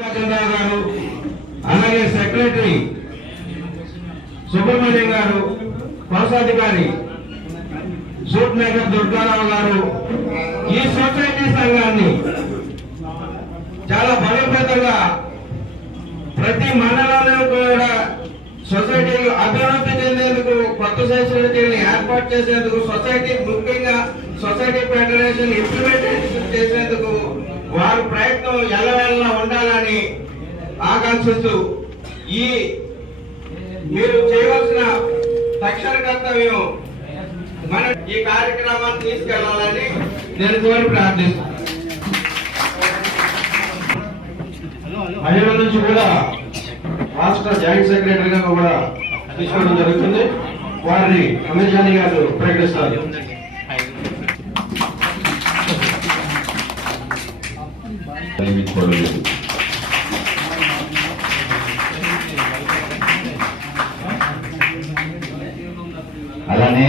గారు, అలాగే సెక్రటరీ సుబ్రహ్మణ్యం గారు, కోశాధికారి సూట్ మేకర్ దుర్గారావు గారు ఈ సొసైటీ సంఘాన్ని చాలా బలోపేతంగా ప్రతి మండలంలో కూడా సొసైటీలు అభివృద్ధి చెందేందుకు కొత్త సొసైటీని ఏర్పాటు చేసేందుకు సొసైటీ ముఖ్యంగా సొసైటీ ఫెడరేషన్ ఇంప్లిమెంటేషన్ చేసేందుకు వారి ప్రయత్నం ఎల్లవేళలా ఉండాలని ఆకాంక్షిస్తూ ఈ మీరు చేయవలసిన తక్షణ కర్తవ్యం మన ఈ కార్యక్రమాన్ని తీసుకెళ్లాలని నేను కోరి ప్రార్థిస్తున్నాను. మహిళల నుంచి కూడా రాష్ట్ర జాయింట్ సెక్రటరీగా కూడా తీసుకోవడం జరుగుతుంది. వారిని అమిర్జాని గారు ప్రకటిస్తారు. అలానే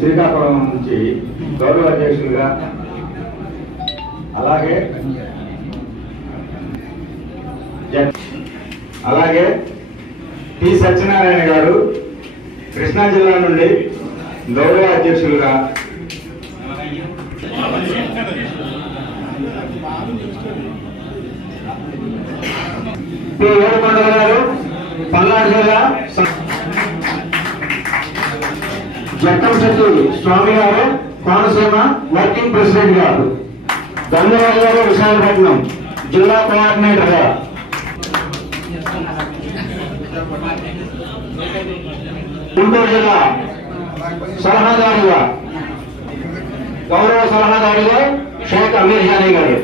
శ్రీకాకుళం నుంచి గౌరవ అధ్యక్షులుగా, అలాగే టి సత్యనారాయణ గారు కృష్ణా జిల్లా నుండి గౌరవ అధ్యక్షులుగా, పి ఏడుకొండల గారు పల్నాడు జిల్లా, జట్టంశెట్టి స్వామి గారు కోనసీమ వర్కింగ్ ప్రెసిడెంట్ గారు, గంగరాజు గారు విశాఖపట్నం జిల్లా కోఆర్డినేటర్ గా, గుంటూరు జిల్లా సలహాదారుగా గౌరవ సలహాదారుగా షేక్ అమీర్ జానీ గారు,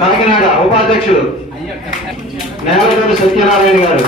కాకినాడ ఉపాధ్యక్షులు నేలగడ్డ సత్యనారాయణ గారు,